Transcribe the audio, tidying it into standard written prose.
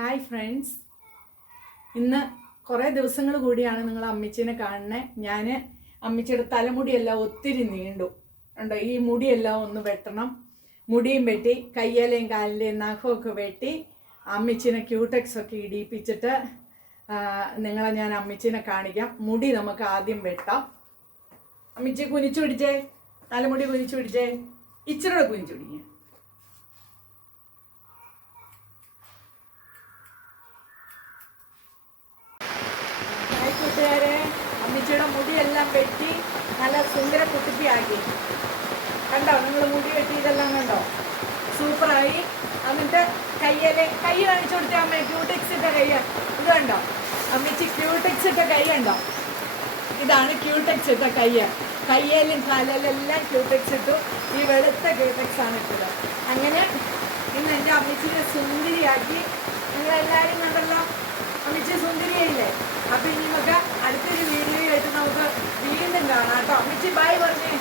Hi friends, ഇന്ന് കുറേ ദിവസങ്ങൾ കൂടിയാണ് നിങ്ങൾ അമ്മിച്ചീനെ കാണുന്നത്. ഞാൻ അമ്മിച്ചിയുടെ തലമുടിയെല്ലാം ഒത്തിരി നീണ്ടു ഉണ്ടോ. ഈ മുടിയെല്ലാം ഒന്ന് വെട്ടണം. മുടിയും വെട്ടി കയ്യേലയും കാലിൻ്റെയും നഖമൊക്കെ വെട്ടി അമ്മിച്ചീനെ ക്യൂടെക്സ് ഒക്കെ ഇടിപ്പിച്ചിട്ട് നിങ്ങളെ ഞാൻ അമ്മിച്ചീനെ കാണിക്കാം. മുടി നമുക്ക് ആദ്യം വെട്ടാം. അമ്മിച്ചി കുനിച്ചു പിടിച്ചേ, തലമുടി കുനിച്ചു പിടിച്ചേ, ഇച്ചിരി കുനിച്ചു പിടിക്കുക. കൂട്ടുകാരെ, അമ്മിച്ചിയുടെ മുടിയെല്ലാം വെട്ടി നല്ല സുന്ദര കുട്ടിപ്പിയാക്കി. കണ്ടോ നിങ്ങൾ? മുടി വെട്ടി ഇതെല്ലാം കണ്ടോ? സൂപ്പറായി. എന്നിട്ട് കൈ കാണിച്ചു കൊടുത്ത അമ്മ ക്യൂടെക്സ് ഇട്ട കൈ. ഇത് കണ്ടോ അമ്മിച്ചി? ക്യൂടെക്സ് ഇട്ട കൈ കണ്ടോ? ഇതാണ് ക്യൂടെക്സ് ഇട്ട കൈ. കയ്യേലും കാലിലെല്ലാം ക്യൂടെക്സ് ഇട്ടു. ഈ വെളുത്ത ക്യൂടെക്സ് ആണ് ഇട്ടത്. അങ്ങനെ ഇന്ന് എൻ്റെ അമ്മിച്ചിനെ സുന്ദരിയാക്കി. നിങ്ങളെല്ലാവരും കണ്ടല്ലോ, അമ്മിച്ചി സുന്ദരിയായില്ലേ? അപ്പൊ ഇനി നമുക്ക് അടുത്തൊരു വീഡിയോ ആയിട്ട് നമുക്ക് വീണ്ടും കാണാം കേട്ടോ. അമ്മിച്ചി ബൈ പറഞ്ഞേ.